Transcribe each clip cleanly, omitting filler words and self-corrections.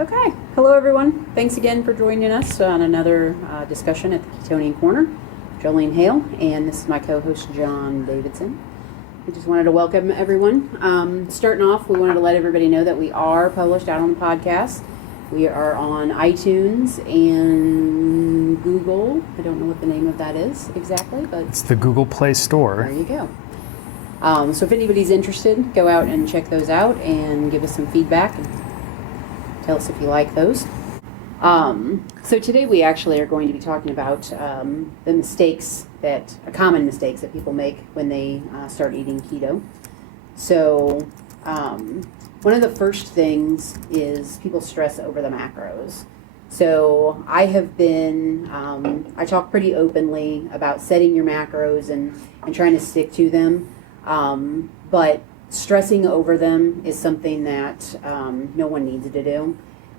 Okay, hello everyone. Thanks again for joining us on another discussion at the Ketonian Korner. Jolene Hale, and this is my co-host John Davidson. We just wanted to welcome everyone. Starting off, we wanted to let everybody know that we are published out on the podcast. We are on iTunes and Google. I don't know what the name of that is exactly, but it's the Google Play Store. There you go. So if anybody's interested, go out and check those out and give us some feedback. Tell us if you like those. So today we actually are going to be talking about the mistakes common mistakes that people make when they start eating keto. So one of the first things is people stress over the macros. So I have been, I talk pretty openly about setting your macros and trying to stick to them, but stressing over them is something that no one needs to do,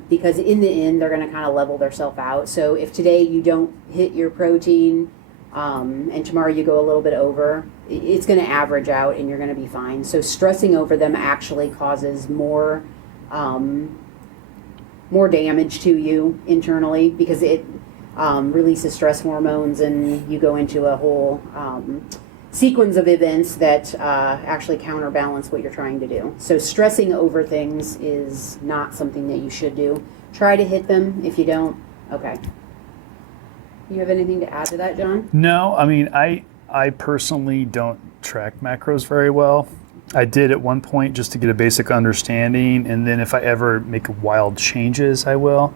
because in the end they're going to kind of level themselves out. So if today you don't hit your protein and tomorrow you go a little bit over, it's going to average out and you're going to be fine. So stressing over them actually causes more damage to you internally, because it releases stress hormones and you go into a whole sequence of events that actually counterbalance what you're trying to do. So stressing over things is not something that you should do. Try to hit them. If you don't, okay. You have anything to add to that, John? No, I mean, I personally don't track macros very well. I did at one point just to get a basic understanding, and then if I ever make wild changes, I will.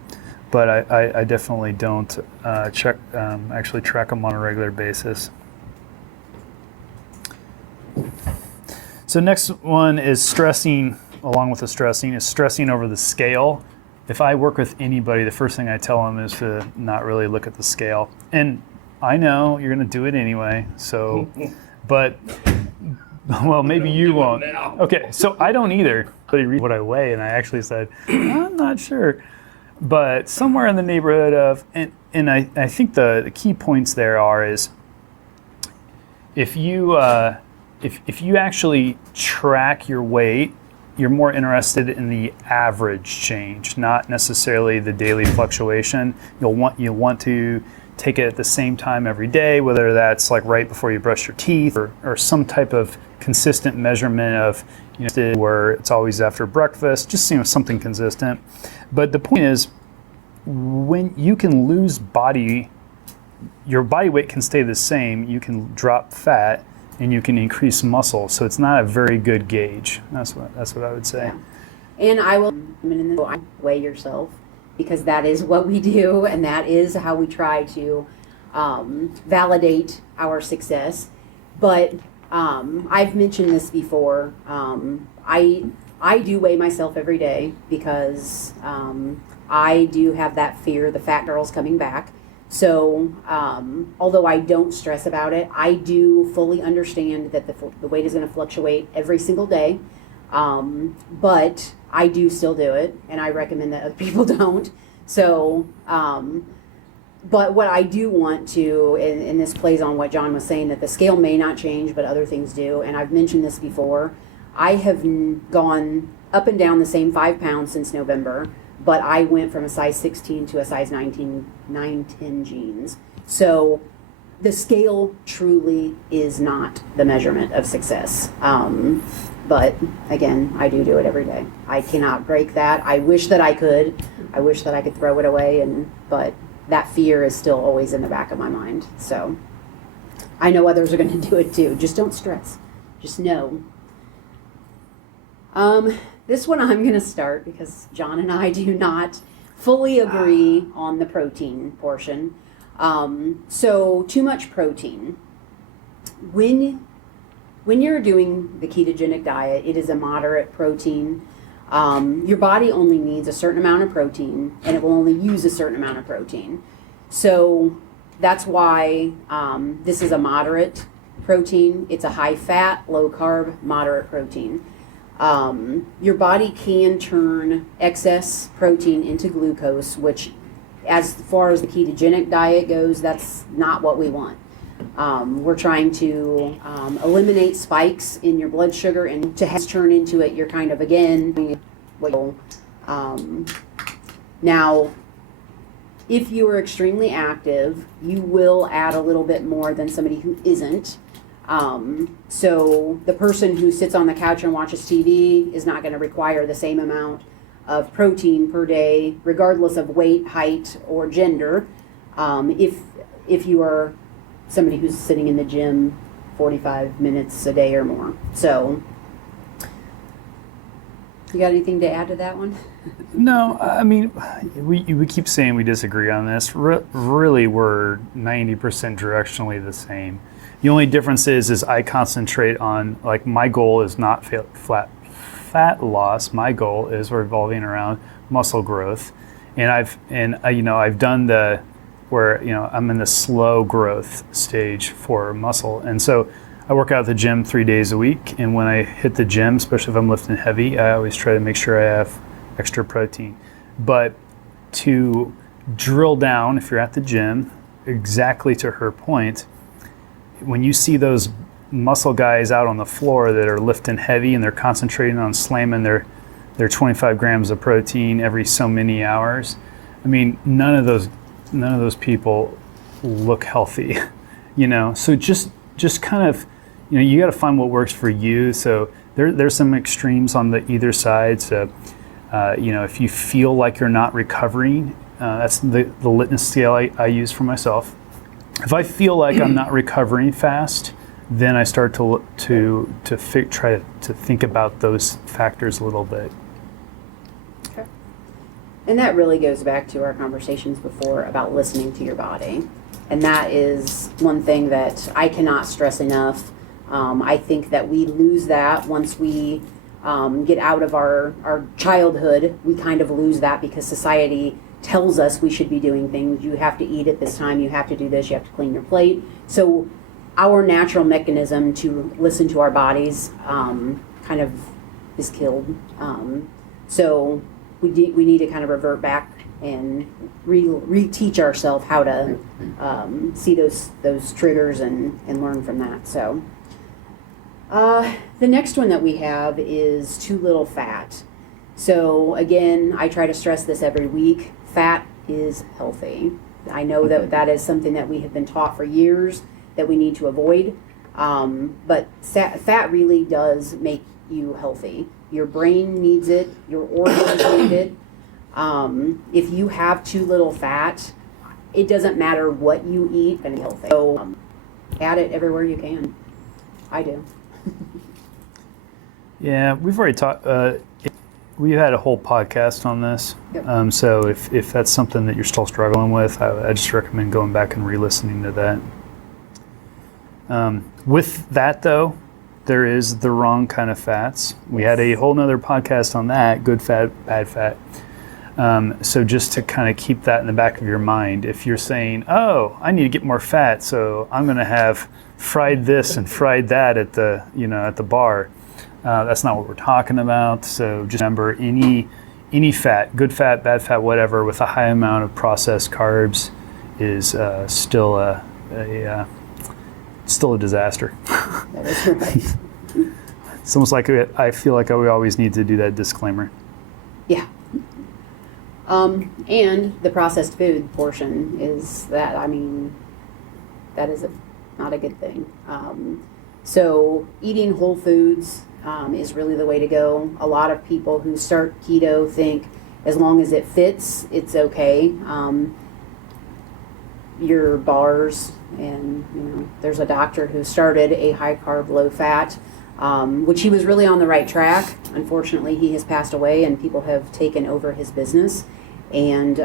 But I definitely don't actually track them on a regular basis. So next one is stressing, along with the stressing, is stressing over the scale. If I work with anybody, the first thing I tell them is to not really look at the scale. And I know you're going to do it anyway, so, but, well, maybe you won't. Okay, so I don't either. But you read what I weigh, and I actually said, I'm not sure. But somewhere in the neighborhood of, and I think the key points there is, if you actually track your weight, you're more interested in the average change, not necessarily the daily fluctuation. You'll want to take it at the same time every day, whether that's like right before you brush your teeth or some type of consistent measurement of, where it's always after breakfast, just something consistent. But the point is, when you can lose your body weight can stay the same, you can drop fat, and you can increase muscle. So it's not a very good gauge. That's what I would say. Yeah. And I will weigh yourself, because that is what we do, and that is how we try to validate our success. But I've mentioned this before. I do weigh myself every day, because I do have that fear, the fat girl's coming back. So, although I don't stress about it, I do fully understand that the weight is going to fluctuate every single day. But I do still do it, and I recommend that other people don't. So, but what I do want to, and this plays on what John was saying, that the scale may not change, but other things do. And I've mentioned this before. I have gone up and down the same 5 pounds since November. But I went from a size 16 to a size 9-10 jeans. So the scale truly is not the measurement of success. But again, I do it every day. I cannot break that. I wish that I could. I wish that I could throw it away, but that fear is still always in the back of my mind. So I know others are going to do it too. Just don't stress. Just know. This one I'm going to start, because John and I do not fully agree on the protein portion. So too much protein. When you're doing the ketogenic diet, it is a moderate protein. Your body only needs a certain amount of protein, and it will only use a certain amount of protein. So that's why this is a moderate protein. It's a high fat, low carb, moderate protein. Your body can turn excess protein into glucose, which, as far as the ketogenic diet goes, that's not what we want. We're trying to eliminate spikes in your blood sugar, and to turn into it, you're kind of, again, Now, if you are extremely active, you will add a little bit more than somebody who isn't. So the person who sits on the couch and watches TV is not going to require the same amount of protein per day, regardless of weight, height, or gender. If you are somebody who's sitting in the gym 45 minutes a day or more. So, you got anything to add to that one? No, I mean, we keep saying we disagree on this. Really, we're 90% directionally the same. The only difference is I concentrate on, like, my goal is not fat loss. My goal is revolving around muscle growth, and I've done the where I'm in the slow growth stage for muscle, and so I work out at the gym 3 days a week. And when I hit the gym, especially if I'm lifting heavy, I always try to make sure I have extra protein. But to drill down, if you're at the gym, exactly to her point, when you see those muscle guys out on the floor that are lifting heavy and they're concentrating on slamming their 25 grams of protein every so many hours, I mean, none of those people look healthy, So just kind of, you got to find what works for you. So there's some extremes on the either side. So if you feel like you're not recovering, that's the litmus scale I use for myself. If I feel like I'm not recovering fast, then I start to try to think about those factors a little bit. Okay. And that really goes back to our conversations before about listening to your body. And that is one thing that I cannot stress enough. I think that we lose that once we get out of our childhood. We kind of lose that because society tells us we should be doing things. You have to eat at this time, you have to do this, you have to clean your plate. So our natural mechanism to listen to our bodies kind of is killed. So we need to kind of revert back and reteach ourselves how to see those triggers and learn from that. So the next one that we have is too little fat. So again, I try to stress this every week. Fat is healthy. I know that is something that we have been taught for years that we need to avoid. But fat really does make you healthy. Your brain needs it. Your organs need it. If you have too little fat, it doesn't matter what you eat, and healthy. So add it everywhere you can. I do. Yeah, we've already talked. We had a whole podcast on this. Yep. So if that's something that you're still struggling with, I just recommend going back and re-listening to that. With that, though, there is the wrong kind of fats. We had a whole nother podcast on that, good fat, bad fat. So just to kind of keep that in the back of your mind, if you're saying, oh, I need to get more fat, so I'm going to have fried this and fried that at the bar. That's not what we're talking about. So just remember, any fat, good fat, bad fat, whatever, with a high amount of processed carbs is still a disaster. That is right. It's almost like I feel like we always need to do that disclaimer. Yeah. And the processed food portion is that, that is not a good thing. So eating whole foods is really the way to go. A lot of people who start keto think as long as it fits, it's okay. Your bars, and there's a doctor who started a high carb, low fat, which he was really on the right track. Unfortunately, he has passed away, and people have taken over his business. And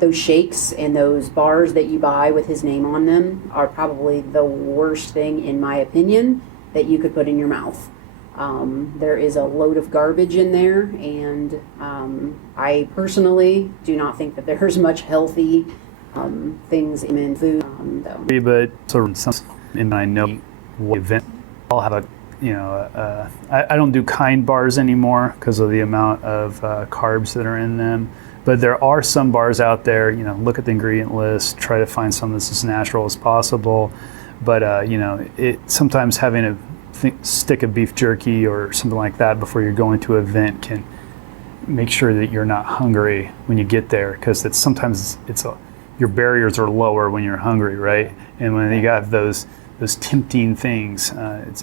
those shakes and those bars that you buy with his name on them are probably the worst thing, in my opinion, that you could put in your mouth. There is a load of garbage in there, and I personally do not think that there's much healthy things in food. Though. But and I know what event I'll have I don't do kind bars anymore because of the amount of carbs that are in them. But there are some bars out there, look at the ingredient list, try to find something that's as natural as possible. But, sometimes having a stick of beef jerky or something like that before you're going to an event make sure that you're not hungry when you get there, because your barriers are lower when you're hungry, right? And when you got those tempting things,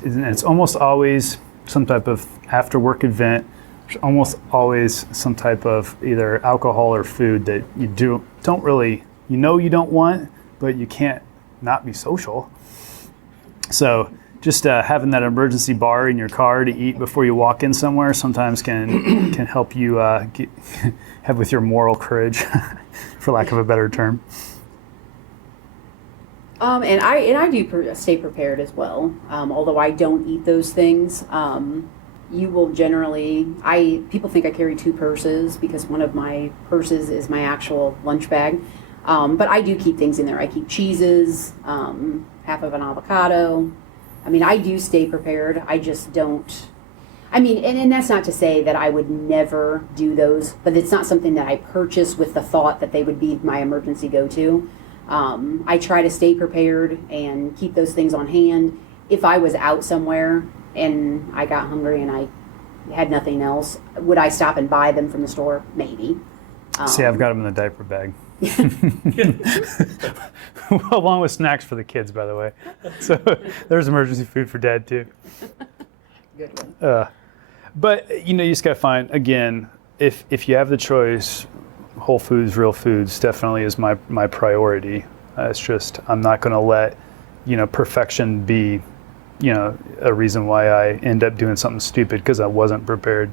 it's almost always some type of after work event. There's almost always some type of either alcohol or food that you don't really, you don't want, but you can't not be social. So just having that emergency bar in your car to eat before you walk in somewhere sometimes can help you have with your moral courage, for lack of a better term. And I do stay prepared as well. Although I don't eat those things, you will generally. People think I carry 2 purses because one of my purses is my actual lunch bag. But I do keep things in there. I keep cheeses, half of an avocado. I mean, I do stay prepared. I just don't. I mean, and that's not to say that I would never do those, but it's not something that I purchase with the thought that they would be my emergency go-to. I try to stay prepared and keep those things on hand. If I was out somewhere and I got hungry and I had nothing else, would I stop and buy them from the store? Maybe. See, I've got them in the diaper bag. Along with snacks for the kids, by the way. So there's emergency food for Dad too. Good one. But you just got to find, again, if you have the choice, whole foods, real foods definitely is my priority. It's just I'm not going to let perfection be a reason why I end up doing something stupid because I wasn't prepared.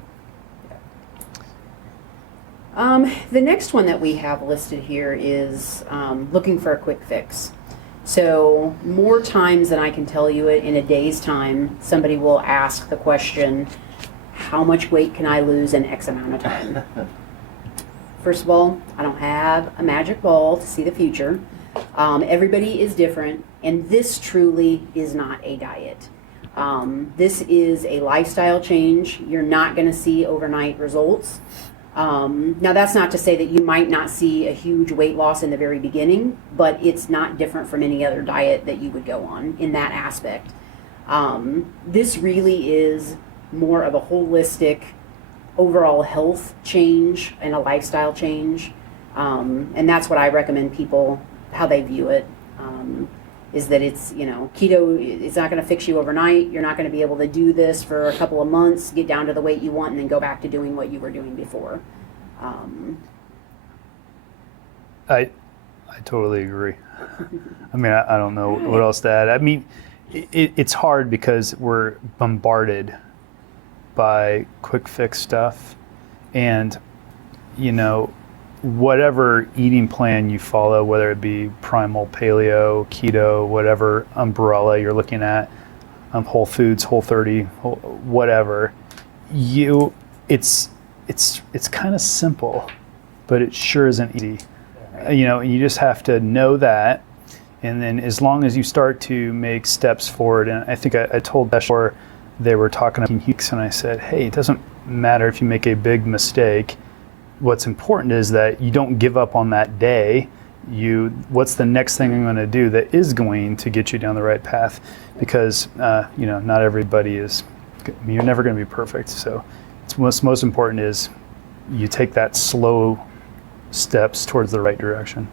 The next one that we have listed here is looking for a quick fix. So more times than I can tell you it in a day's time, somebody will ask the question, how much weight can I lose in X amount of time? First of all, I don't have a magic ball to see the future. Everybody is different, and this truly is not a diet. This is a lifestyle change. You're not going to see overnight results. Now, that's not to say that you might not see a huge weight loss in the very beginning, but it's not different from any other diet that you would go on in that aspect. This really is more of a holistic overall health change and a lifestyle change. And that's what I recommend people, how they view it, is that it's, keto, it's not going to fix you overnight. You're not going to be able to do this for a couple of months, get down to the weight you want, and then go back to doing what you were doing before. I totally agree. I mean, I don't know what else to add. I mean, it's hard because we're bombarded by quick fix stuff, and whatever eating plan you follow, whether it be primal, paleo, keto, whatever umbrella you're looking at, Whole Foods, Whole30, whatever, it's kind of simple, but it sure isn't easy. And you just have to know that, and then as long as you start to make steps forward, and I think I told before they were talking about weeks, and I said, hey, it doesn't matter if you make a big mistake. What's important is that you don't give up on that day. What's the next thing I'm going to do that is going to get you down the right path? Because not everybody is. You're never going to be perfect. So what's most important is you take that slow steps towards the right direction.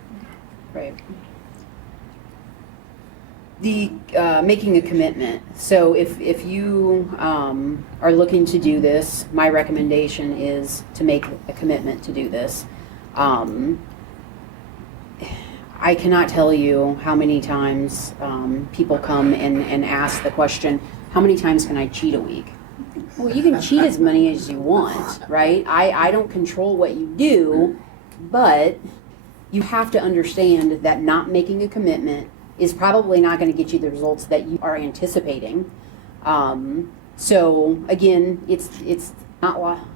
Right. The making a commitment. So if you are looking to do this, my recommendation is to make a commitment to do this. I cannot tell you how many times people come and ask the question, how many times can I cheat a week? Well, you can cheat as many as you want, right? I don't control what you do, but you have to understand that not making a commitment is probably not going to get you the results that you are anticipating. So again, it's not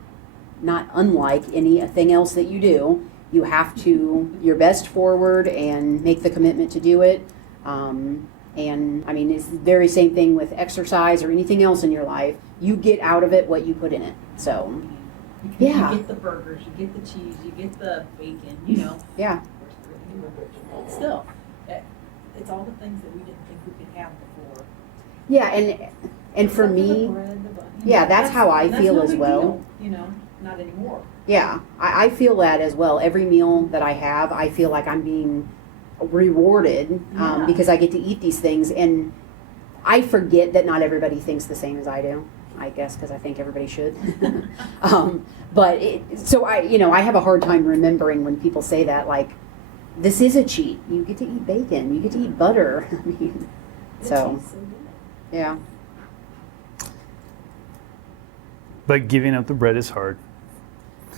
unlike anything else that you do. You have to your best forward and make the commitment to do it. And I mean, it's the very same thing with exercise or anything else in your life. You get out of it what you put in it. So, yeah. You get the burgers, you get the cheese, you get the bacon, Yeah. Still, it's all the things that we didn't think we could have before. Yeah, and for me, yeah, that's how I feel as well. Not anymore. Yeah, I feel that as well. Every meal that I have, I feel like I'm being rewarded Yeah. because I get to eat these things. And I forget that not everybody thinks the same as I do, I guess, because I think everybody should. So I have a hard time remembering when people say that, like, this is a cheat. You get to eat bacon. You get to eat butter. I mean, It so, tastes so good. yeah. But giving up the bread is hard.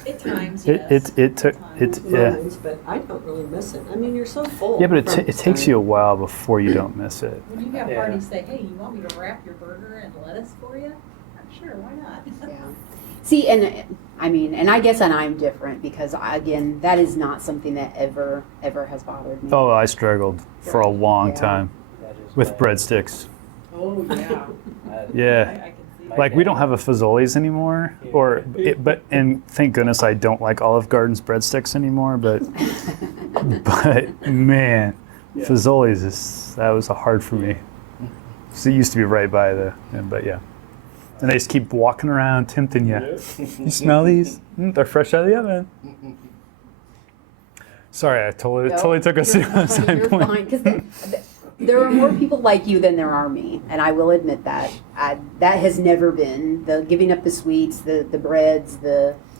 At times, It yes. it took At it times. yeah. Moments, but I don't really miss it. I mean, you're so full. Yeah, but it, from it takes time. you a while before you don't miss it. When you have Yeah. parties say, hey, you want me to wrap your burger in lettuce for you? Sure, why not? Yeah. See, and I guess I'm different because again, that is not something that ever has bothered me. Oh, I struggled for a long Yeah. time with breadsticks. Oh, yeah. Yeah. I can see that. Like we don't have a Fazoli's anymore, and thank goodness I don't like Olive Garden's breadsticks anymore. But man, Fazoli's that was hard for me. So it used to be right by but yeah. And they just keep walking around tempting you. You smell these? They're fresh out of the oven. Sorry, I totally took us to a side You're point. fine, because there are more people like you than there are me, and I will admit that. That has never been the giving up the sweets, the breads,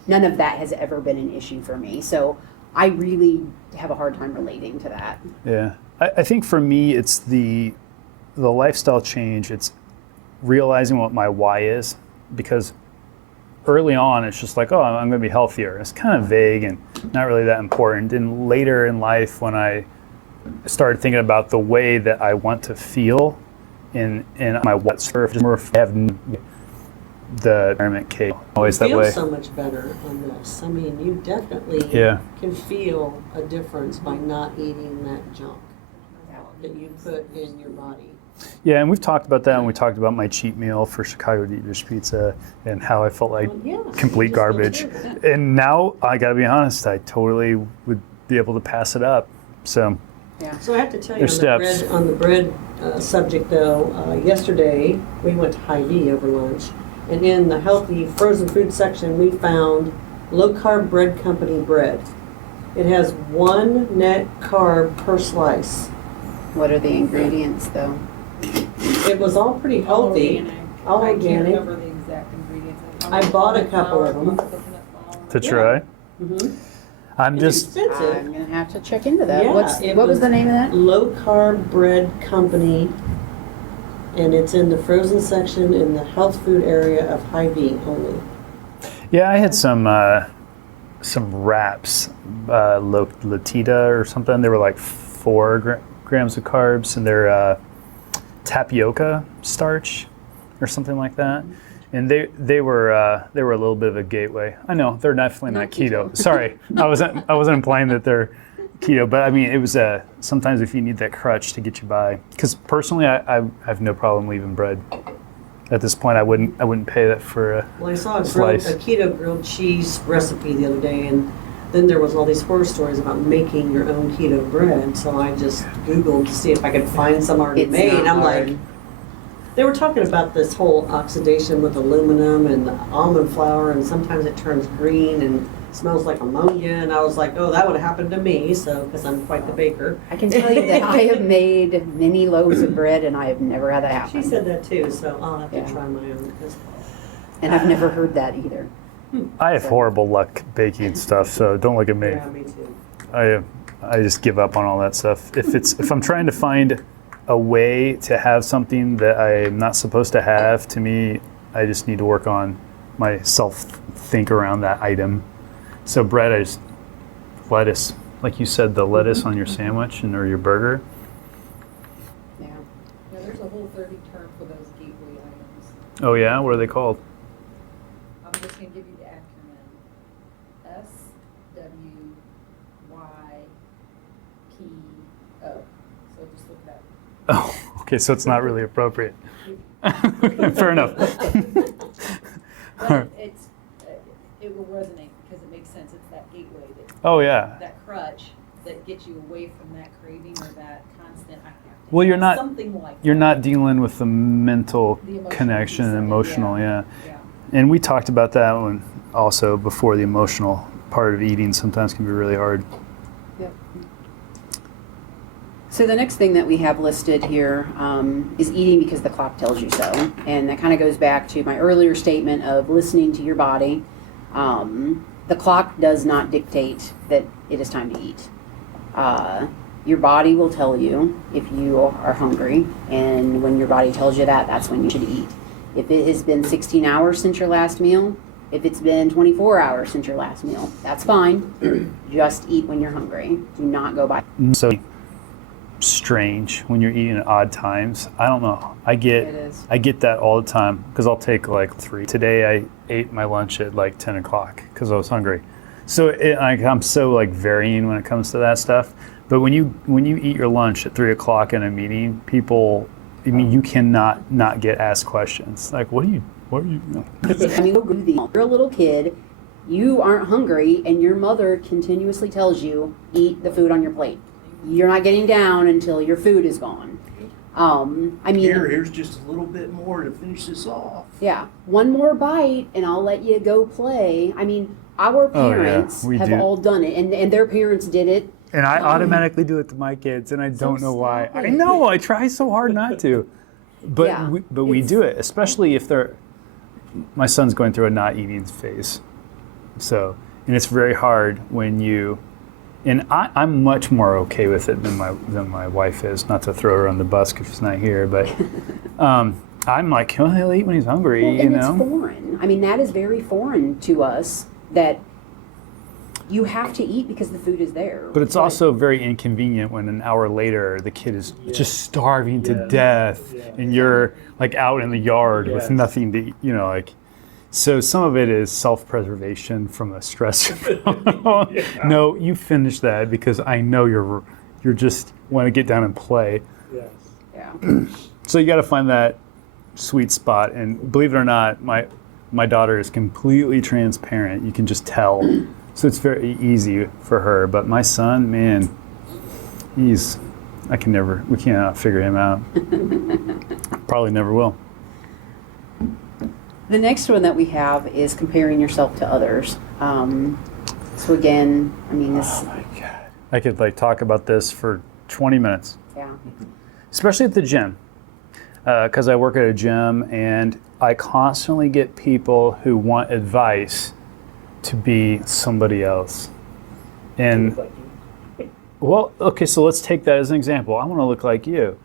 none of that has ever been an issue for me. So I really have a hard time relating to that. Yeah, I think for me it's the lifestyle change. It's realizing what my why is, because early on it's just like, oh, I'm going to be healthier. It's kind of vague and not really that important. And later in life, when I started thinking about the way that I want to feel in my what's for more have the environment cake always You that feel way. so much better on this. I mean, you definitely Yeah. can feel a difference by not eating that junk that you put in your body. Yeah, and we've talked about that when we talked about my cheat meal for Chicago deep dish pizza and how I felt like Yes, complete you just feel garbage. terrible. And now I got to be honest, I totally would be able to pass it up. So So I have to tell you, There's steps. on the bread subject though, yesterday we went to Hy-Vee over lunch, and in the healthy frozen food section we found Low Carb Bread Company bread. It has 1 net carb per slice. What are the ingredients, though? It was all pretty healthy. All I can't organic. remember the exact ingredients. I bought a couple of them. to try, Mm-hmm. I'm It's just expensive. I'm gonna have to check into that. Yeah, What was the name of that? Low Carb Bread Company, and it's in the frozen section in the health food area of Hy-Vee only. yeah. I had some wraps, Latita or something. They were like 4 grams of carbs, and they're tapioca starch or something like that. And they were a little bit of a gateway. I know they're definitely not keto. Sorry, I wasn't implying that they're keto, but I mean it was sometimes if you need that crutch to get you by. Because personally, I have no problem leaving bread. At this point, I wouldn't pay that for a Well, I saw a slice. keto grilled cheese recipe the other day, and then there was all these horror stories about making your own keto bread. So I just Googled to see if I could find some already It's made. not I'm hard. like, they were talking about this whole oxidation with aluminum and the almond flour, and sometimes it turns green and smells like ammonia. And I was like, oh, that would have happened to me, so because I'm quite the baker. I can tell you that I have made many loaves of bread, and I have never had that happen. She said that too, so I'll have to Yeah. try my own. And I've never heard that either. I have horrible luck baking stuff, so don't look at me. Yeah, me too. I just give up on all that stuff. If I'm trying to find a way to have something that I'm not supposed to have, to me, I just need to work on my think around that item. So bread, lettuce, like you said, the lettuce on your sandwich or your burger. Yeah. Yeah, there's a whole 30 term for those gateway items. Oh yeah, what are they called? I'm just gonna give you the acronym. SWYPO. So just look that. Oh, okay, so it's not really appropriate. Fair enough. But it will resonate because it makes sense. It's that gateway, Oh yeah. that crutch that gets you away from that craving or that constant. I have to Well, you're have not- something like You're that. not dealing with the mental The emotional connection piece and of it, emotional, yeah. Yeah. And we talked about that when also before the emotional part of eating sometimes can be really hard. Yep. So the next thing that we have listed here is eating because the clock tells you so. And that kind of goes back to my earlier statement of listening to your body. The clock does not dictate that it is time to eat. Your body will tell you if you are hungry, and when your body tells you that, that's when you should eat. If it has been 16 hours since your last meal, if it's been 24 hours since your last meal, that's fine. Just eat when you're hungry. Do not go by. So strange when you're eating at odd times. I don't know. I get that all the time because I'll take like 3. Today I ate my lunch at like 10 o'clock because I was hungry. So I'm so like varying when it comes to that stuff. But when you eat your lunch at 3 o'clock in a meeting, people, I mean, you cannot not get asked questions like, what are you? I mean, you're a little kid, you aren't hungry, and your mother continuously tells you, eat the food on your plate. You're not getting down until your food is gone. I mean, here's just a little bit more to finish this off. Yeah, one more bite, and I'll let you go play. I mean, our parents have all done it, and their parents did it. And I automatically do it to my kids, and I don't know why. I know, I try so hard not to. But Yeah, we do it, especially if my son's going through a not eating phase. So, and it's very hard when you, and I'm much more okay with it than my wife is, not to throw her on the bus because she's not here, but I'm like, he'll eat when he's hungry, Well, and you know? it's foreign. I mean, that is very foreign to us, that you have to eat because the food is there. But it's also very inconvenient when an hour later the kid is just starving to death and you're like out in the yard with nothing to eat, you know, like. So some of it is self-preservation from a stress. No, you finish that because I know you're just want to get down and play. Yes. Yeah. So you got to find that sweet spot, and believe it or not, my daughter is completely transparent. You can just tell. So it's very easy for her. But my son, man, we cannot figure him out. Probably never will. The next one that we have is comparing yourself to others. So again, I mean, this. Oh my God. I could like talk about this for 20 minutes. Yeah. Especially at the gym. Because I work at a gym and I constantly get people who want advice to be somebody else. And, well, okay, so let's take that as an example. I want to look like you.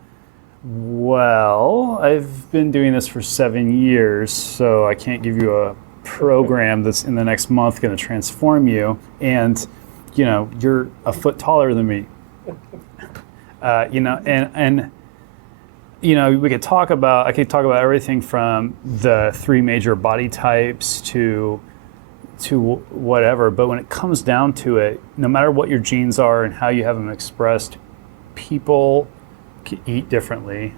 Well, I've been doing this for 7 years, so I can't give you a program that's in the next month going to transform you. And, you know, you're a foot taller than me. You know, and you know, I could talk about everything from the 3 major body types to whatever. But when it comes down to it, no matter what your genes are and how you have them expressed, people eat differently.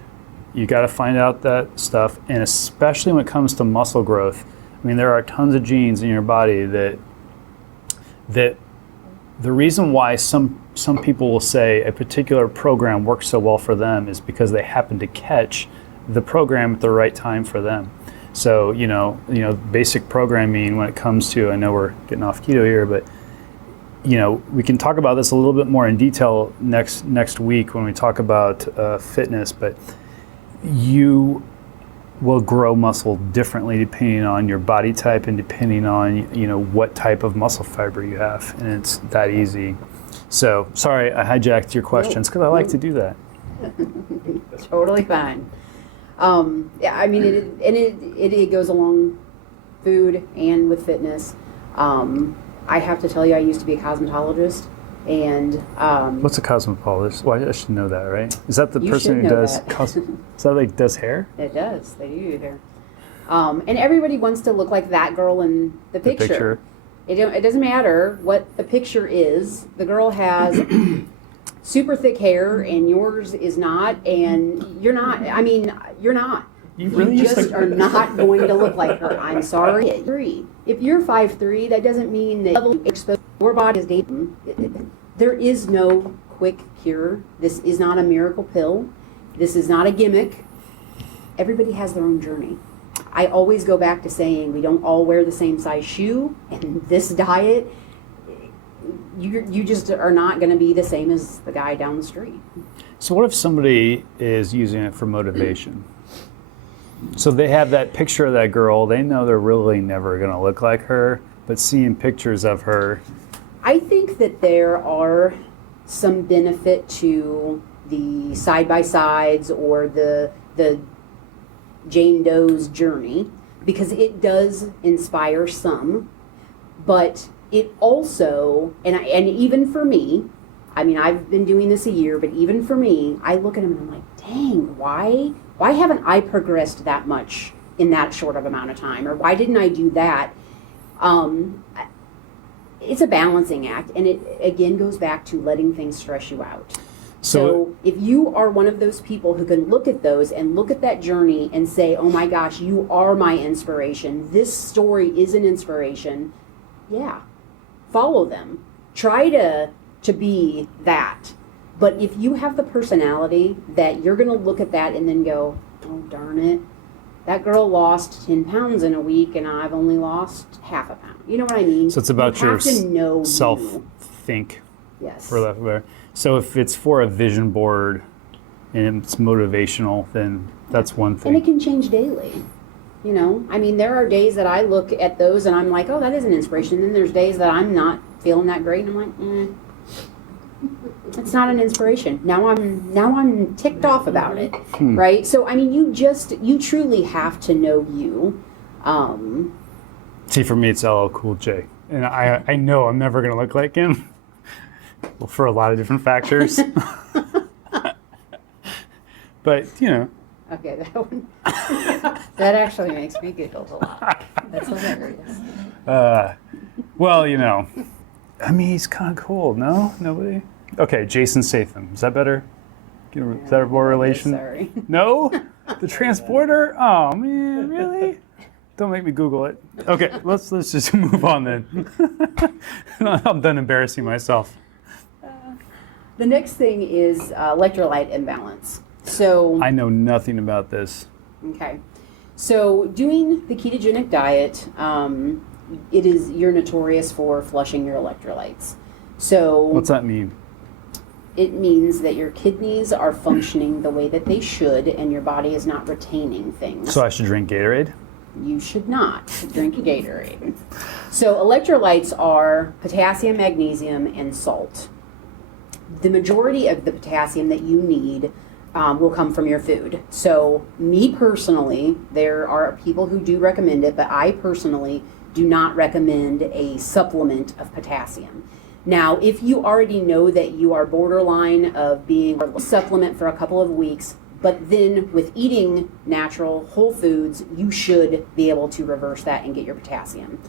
You got to find out that stuff, and especially when it comes to muscle growth. I mean, there are tons of genes in your body that the reason why some people will say a particular program works so well for them is because they happen to catch the program at the right time for them. So, you know, basic programming when it comes to, I know we're getting off keto here, but you know, we can talk about this a little bit more in detail next week when we talk about fitness, but you will grow muscle differently depending on your body type and depending on, you know, what type of muscle fiber you have, and it's that easy. So, sorry, I hijacked your questions because I like to do that. Totally fine. Yeah, I mean, it goes along food and with fitness. I have to tell you, I used to be a cosmetologist, and What's a cosmetologist? Well, I should know that, right? Is that the You person should who know does that. is that like does hair? it does. They do there. And everybody wants to look like that girl in the picture. It doesn't matter what the picture is. The girl has super thick hair, and yours is not, and you're not. I mean, you're not. You really just are not going to look like her. I'm sorry. If you're 5'3", that doesn't mean that your body is dating. There is no quick cure. This is not a miracle pill. This is not a gimmick. Everybody has their own journey. I always go back to saying we don't all wear the same size shoe, and this diet, you just are not going to be the same as the guy down the street. So what if somebody is using it for motivation? So they have that picture of that girl, they know they're really never going to look like her, but seeing pictures of her. I think that there are some benefit to the side-by-sides or the Jane Doe's journey, because it does inspire some, but it also, and even for me, I mean, I've been doing this a year, but even for me, I look at them and I'm like, dang, why haven't I progressed that much in that short of amount of time? Or why didn't I do that? It's a balancing act, and it again goes back to letting things stress you out. So if you are one of those people who can look at those and look at that journey and say, oh my gosh, you are my inspiration. This story is an inspiration. Yeah, follow them. Try to be that. But if you have the personality that you're going to look at that and then go, oh, darn it, that girl lost 10 pounds in a week and I've only lost half a pound. You know what I mean? So it's about you your have to know self-think, yes. for lack of a better. So if it's for a vision board and it's motivational, then that's one thing. And it can change daily. You know, I mean, there are days that I look at those and I'm like, oh, that is an inspiration. And then there's days that I'm not feeling that great and I'm like, it's not an inspiration. Now I'm ticked off about it, right? So I mean, you truly have to know you. See, for me, it's LL Cool J, and I know I'm never gonna look like him. Well, for a lot of different factors. But you know. Okay, that one. That actually makes me giggle a lot. That's hilarious. Well, you know, I mean, he's kind of cool. No, nobody. Okay, Jason Statham. Is that better? Is that more relation? Sorry. No? The transporter? Oh man, really? Don't make me Google it. Okay, let's just move on then. I'm done embarrassing myself. The next thing is electrolyte imbalance. So I know nothing about this. okay, so doing the ketogenic diet, you're notorious for flushing your electrolytes. So What's that mean? it means that your kidneys are functioning the way that they should, and your body is not retaining things. So I should drink Gatorade? You should not drink Gatorade. So electrolytes are potassium, magnesium, and salt. The majority of the potassium that you need will come from your food. So me personally, there are people who do recommend it, but I personally do not recommend a supplement of potassium. Now, if you already know that you are borderline of being a supplement for a couple of weeks, but then with eating natural whole foods, you should be able to reverse that and get your potassium.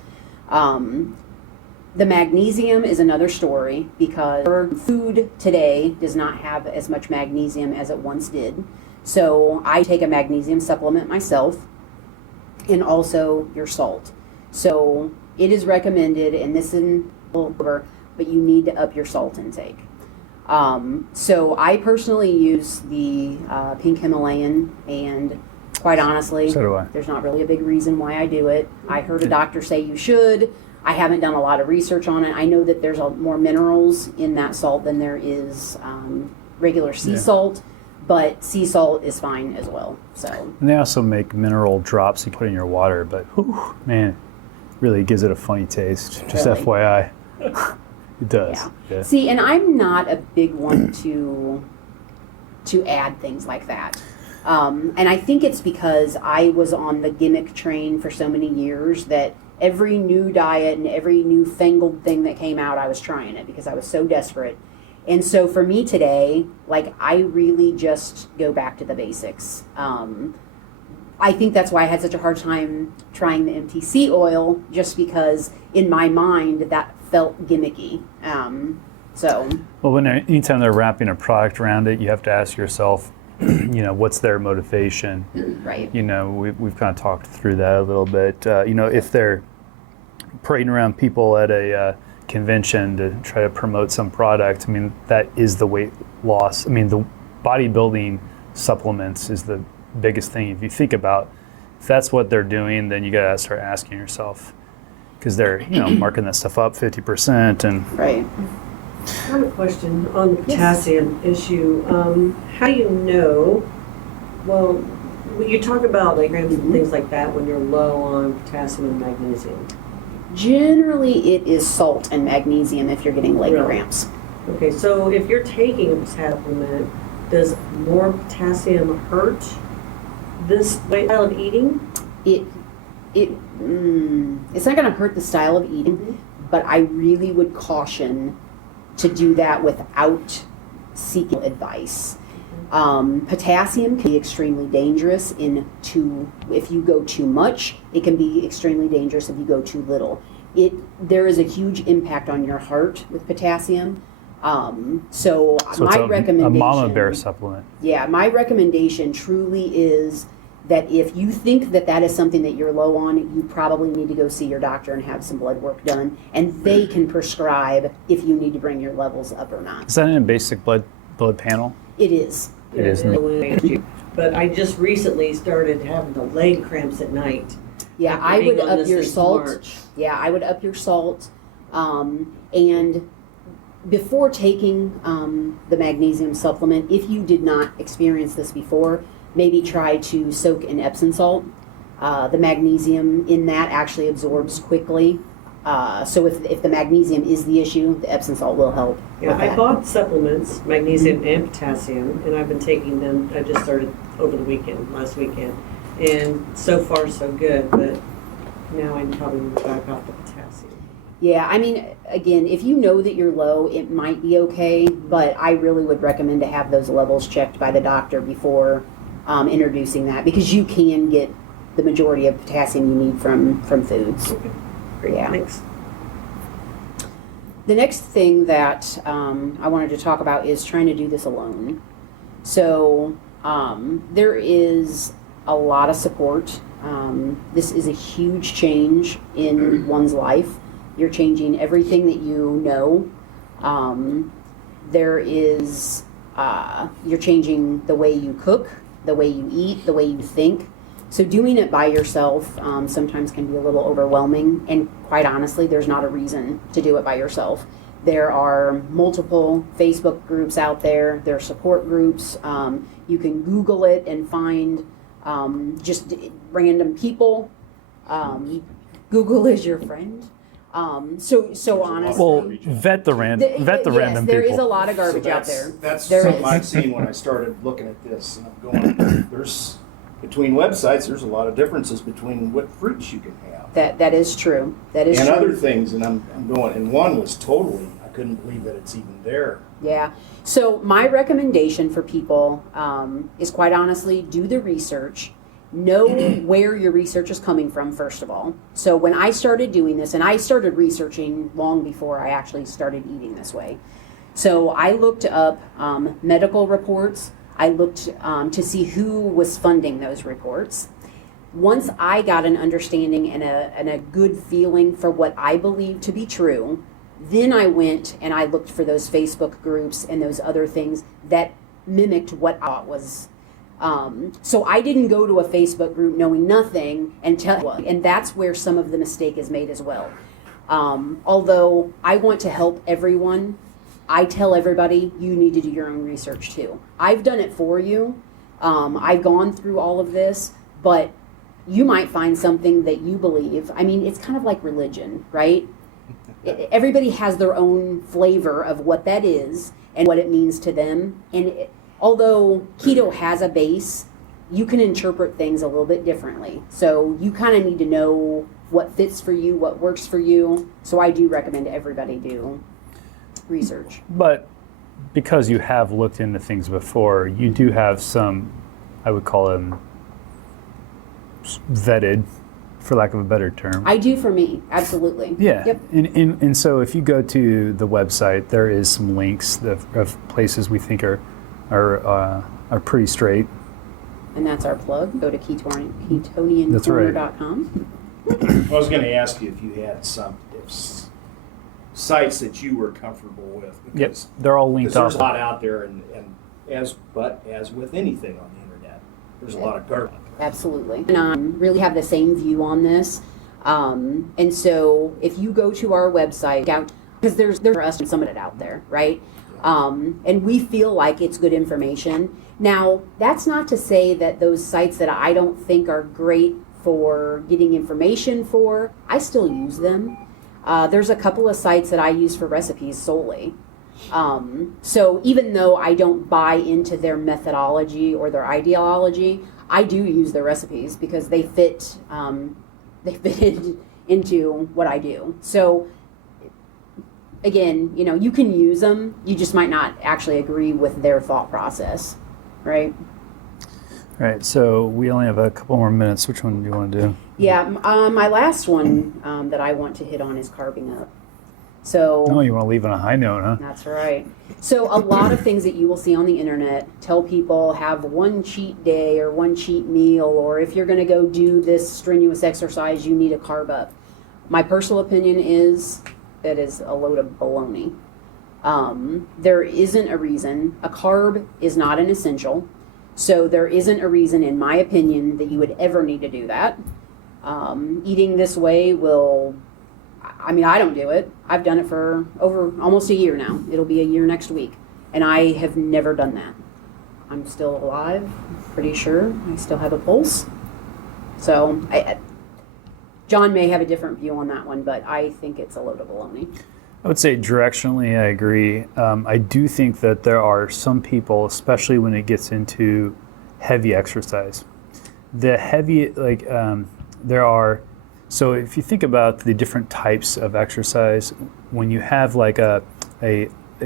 The magnesium is another story because our food today does not have as much magnesium as it once did. So I take a magnesium supplement myself, and also your salt. So it is recommended, and this is over, but you need to up your salt intake. So I personally use the pink Himalayan, and quite honestly, So do I. there's not really a big reason why I do it. I heard a doctor say you should. I haven't done a lot of research on it. I know that there's more minerals in that salt than there is regular sea salt, but sea salt is fine as well. So. And they also make mineral drops you put in your water, but whew, man, really gives it a funny taste. Just Really? FYI. It does. Yeah. Yeah. See, and I'm not a big one to add things like that. And I think it's because I was on the gimmick train for so many years that every new diet and every new fangled thing that came out, I was trying it because I was so desperate. And so for me today, like, I really just go back to the basics. I think that's why I had such a hard time trying the MTC oil, just because in my mind that felt gimmicky. Well, anytime they're wrapping a product around it, you have to ask yourself, you know, what's their motivation? Right. You know, we've kind of talked through that a little bit. You know, if they're parading around people at a convention to try to promote some product, I mean, that is the weight loss. I mean, the bodybuilding supplements is the biggest thing. If you think about If that's what they're doing, then you got to start asking yourself, because they're marking that stuff up 50% and Right. I have a question on the potassium issue. How do you know, well, when you talk about like grams and things like that when you're low on potassium and magnesium? Generally, it is salt and magnesium if you're getting leg Really? cramps. Okay, so if you're taking a supplement, does more potassium hurt this style of eating? It's not going to hurt the style of eating, but I really would caution to do that without seeking advice. Potassium can be extremely dangerous if you go too much. It can be extremely dangerous if you go too little. There is a huge impact on your heart with potassium. So my recommendation, a mama bear supplement. Yeah, my recommendation truly is that if you think that is something that you're low on, you probably need to go see your doctor and have some blood work done, and they can prescribe if you need to bring your levels up or not. Is that in a basic blood panel? It is. It is. But I just recently started having the leg cramps at night. Yeah, after I being would on up this your since salt. March. Yeah, I would up your salt. And before taking the magnesium supplement, if you did not experience this before, maybe try to soak in Epsom salt. The magnesium in that actually absorbs quickly. So if the magnesium is the issue, the Epsom salt will help. Yeah, with I that. bought supplements, magnesium and potassium, and I've been taking them. I just started over the weekend, last weekend, and so far so good. But now I probably need to back off the potassium. Yeah, I mean, again, if you know that you're low, it might be okay, but I really would recommend to have those levels checked by the doctor before introducing that, because you can get the majority of potassium you need from foods. Okay, great. Yeah. Thanks. The next thing that I wanted to talk about is trying to do this alone. So there is a lot of support. This is a huge change in one's life. You're changing everything that you know. You're changing the way you cook, the way you eat, the way you think. So doing it by yourself sometimes can be a little overwhelming, and quite honestly, there's not a reason to do it by yourself. There are multiple Facebook groups out there. There are support groups. You can Google it and find just random people. Google is your friend. So honestly, Well, vet the random yes, there people. is a lot of garbage out there. That's There something is. I've seen when I started looking at this, and I'm going, between websites, there's a lot of differences between what fruits you can have. That is true. That is And true. other things, and I'm going, and one was totally, I couldn't believe that it's even there. Yeah. So my recommendation for people is, quite honestly, do the research. Know where your research is coming from, first of all. So when I started doing this, and I started researching long before I actually started eating this way. So I looked up medical reports. I looked to see who was funding those reports. Once I got an understanding and a good feeling for what I believed to be true, then I went and I looked for those Facebook groups and those other things that mimicked what I thought was. So I didn't go to a Facebook group knowing nothing and that's where some of the mistake is made as well. Although I want to help everyone, I tell everybody you need to do your own research too. I've done it for you. I've gone through all of this, but you might find something that you believe. I mean, it's kind of like religion, right? Everybody has their own flavor of what that is and what it means to them. And although keto has a base, you can interpret things a little bit differently. So you kind of need to know what fits for you, what works for you. So I do recommend everybody do research. But because you have looked into things before, you do have some, I would call them vetted, for lack of a better term. I do for me, absolutely. Yeah. Yep. And so if you go to the website, there is some links of places we think are pretty straight. And that's our plug. Go to Ketonian That's right. Korner.com. I was gonna ask you if you had some sites that you were comfortable with. Yep, Because they're all linked there's a up. lot out there, and as with anything on the internet, there's a lot of garbage. Absolutely. And I really have the same view on this. And so if you go to our website, because there's us and some of it out there, right? And we feel like it's good information. Now, that's not to say that those sites that I don't think are great for getting information for, I still use them. There's a couple of sites that I use for recipes solely. So even though I don't buy into their methodology or their ideology, I do use their recipes because they fit into what I do. So again, you can use them, you just might not actually agree with their thought process, right? All right, so we only have a couple more minutes. Which one do you want to do? Yeah, my last one that I want to hit on is carbing up. So Oh, you want to leave on a high note, huh? that's right. So a lot of things that you will see on the internet tell people have one cheat day or one cheat meal, or if you're going to go do this strenuous exercise, you need a carb up. My personal opinion is that is a load of baloney. There isn't a reason. A carb is not an essential. So there isn't a reason, in my opinion, that you would ever need to do that. Eating this way I don't do it. I've done it for over almost a year now. It'll be a year next week. And I have never done that. I'm still alive, pretty sure. I still have a pulse. So John may have a different view on that one, but I think it's a load of baloney. I would say directionally, I agree. I do think that there are some people, especially when it gets into heavy exercise. The heavy, there are, so if you think about the different types of exercise, when you have like a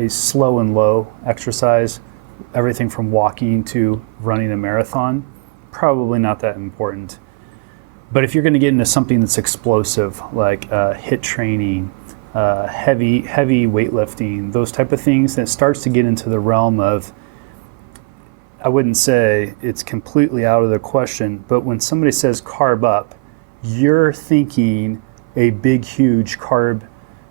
slow and low exercise, everything from walking to running a marathon, probably not that important. But if you're going to get into something that's explosive, like HIIT training, heavy weightlifting, those type of things, that starts to get into the realm of, I wouldn't say it's completely out of the question, but when somebody says carb up, you're thinking a big, huge carb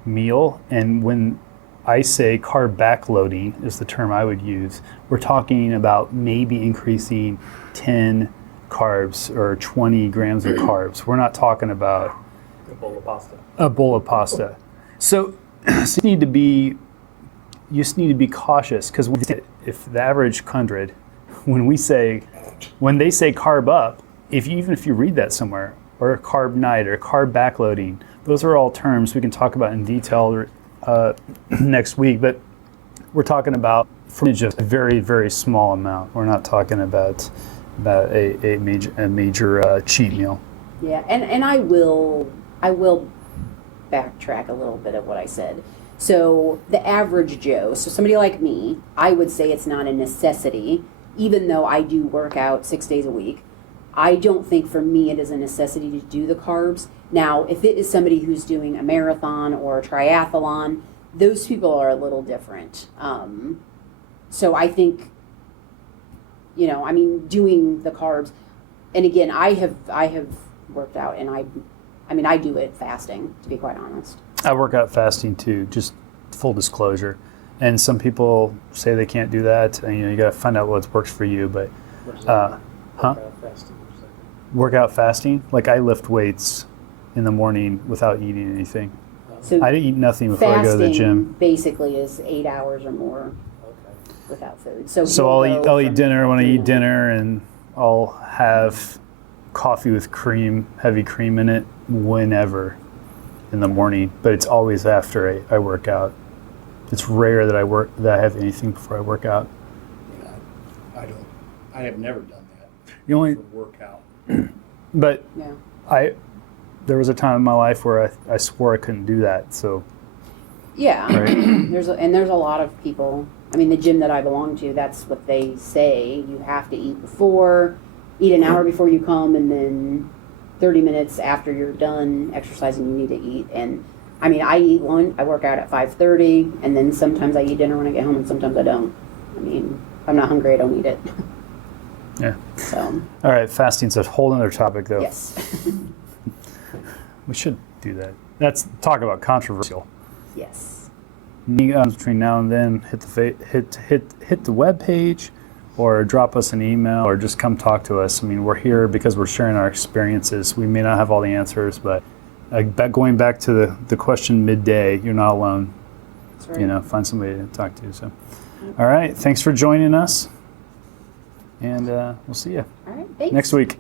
meal. And when I say carb backloading is the term I would use, we're talking about maybe increasing 10 carbs or 20 grams of carbs. We're not talking about A bowl of pasta. a bowl of pasta. So you just need to be cautious, because if the average 100, when they say carb up, even if you read that somewhere, or a carb night or carb backloading, those are all terms we can talk about in detail next week. But we're talking about just a very, very small amount. We're not talking about a major cheat meal. Yeah, and I will backtrack a little bit of what I said. So the average Joe, so somebody like me, I would say it's not a necessity, even though I do work out 6 days a week. I don't think for me it is a necessity to do the carbs. Now, if it is somebody who's doing a marathon or a triathlon, those people are a little different. So I think, doing the carbs, and again, I have worked out, and I do it fasting, to be quite honest. I work out fasting too, just full disclosure. And some people say they can't do that. And, you got to find out what works for you. But workout fasting, like I lift weights in the morning without eating anything. So I eat nothing before I go to the gym. Basically is 8 hours or more without food. So I'll eat dinner when I eat dinner, and I'll have coffee with cream, heavy cream in it, whenever in the morning. But it's always after I work out. It's rare that I have anything before I work out. Yeah, I have never done that. The only For workout. But yeah. There was a time in my life where I swore I couldn't do that. So Yeah, right. there's a lot of people. I mean, the gym that I belong to, that's what they say. You have to eat an hour before you come, and then 30 minutes after you're done exercising, you need to eat. And I mean, I eat lunch. I work out at 5:30, and then sometimes I eat dinner when I get home, and sometimes I don't. I mean, if I'm not hungry, I don't eat it. Yeah. So. All right, fasting's a whole other topic, though. Yes. We should do that. That's talk about controversial. Yes. Between now and then, hit the web page, or drop us an email, or just come talk to us. I mean, we're here because we're sharing our experiences. We may not have all the answers, but going back to the question midday, you're not alone. That's right. You know, find somebody to talk to. So, all right, thanks for joining us, and we'll see you All right, thanks. next week.